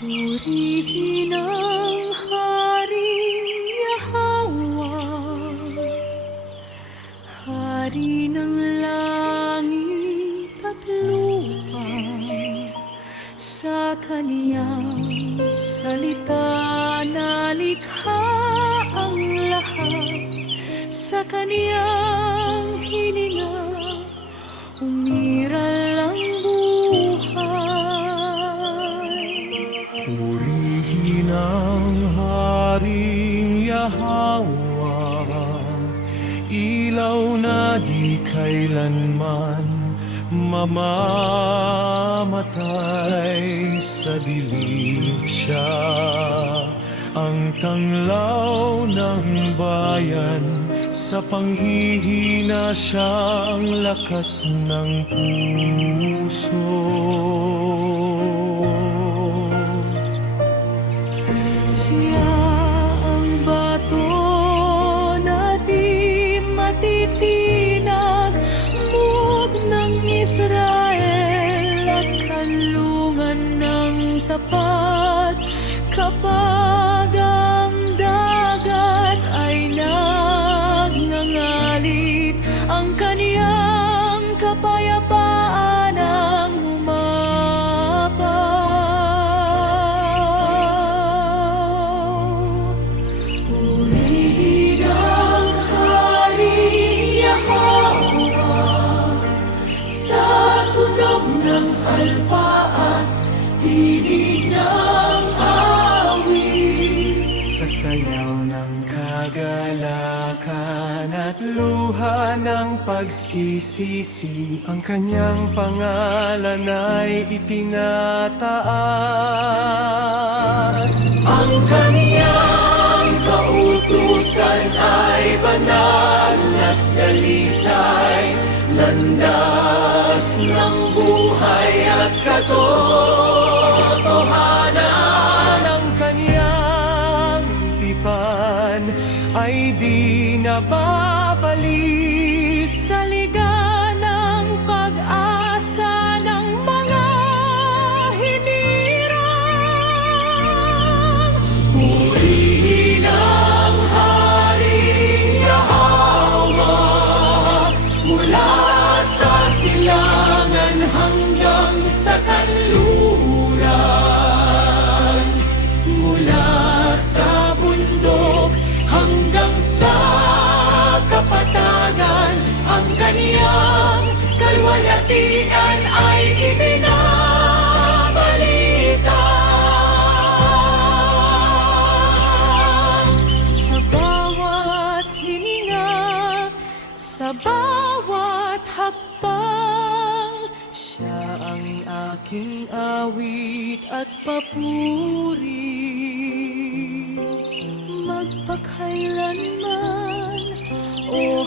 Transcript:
Purihin ang Haring Yahweh, Hari ng langit at lupa. Sa kaniyang salita nalikha ang lahat, sa kaniyang hininga umiral ang buhay. Purihin ang Haring Yahweh, ilaw na di kailanman mamamatay. Sa dilim siya ang tanglaw ng bayan, sa panghihina siyang lakas ng puso. Siya ang bato na di matitinag, muog ng Israel at kanlungan ng tapat. Kapag ang dagat ay nagngangalit, ang kaniyang kapayapaan ang umapaw. Purihin ang Haring Yahweh, sa tunog ng alpa at tinig ng awit. Sa sayaw ng kagalakan at luha ng pagsisisi, ang kanyang pangalan ay itinataas. Ang kaniyang kautusan ay banal at dalisay, landas ng buhay at katotohanan. Ang kanyang tipan ay di nababalis, Sa liga ng pag-asa ng mga hinirang. Purihin ang Haring Yahweh, mula sa silangan hanggang sa kanluran, mula sa bundok hanggang sa kapatagan. Ang kaniyang kalwalhatian ay ibinabalita. Sa bawat hininga, sa bawat hakbang, siya ang aking awit at papuri. Magpakailanman, O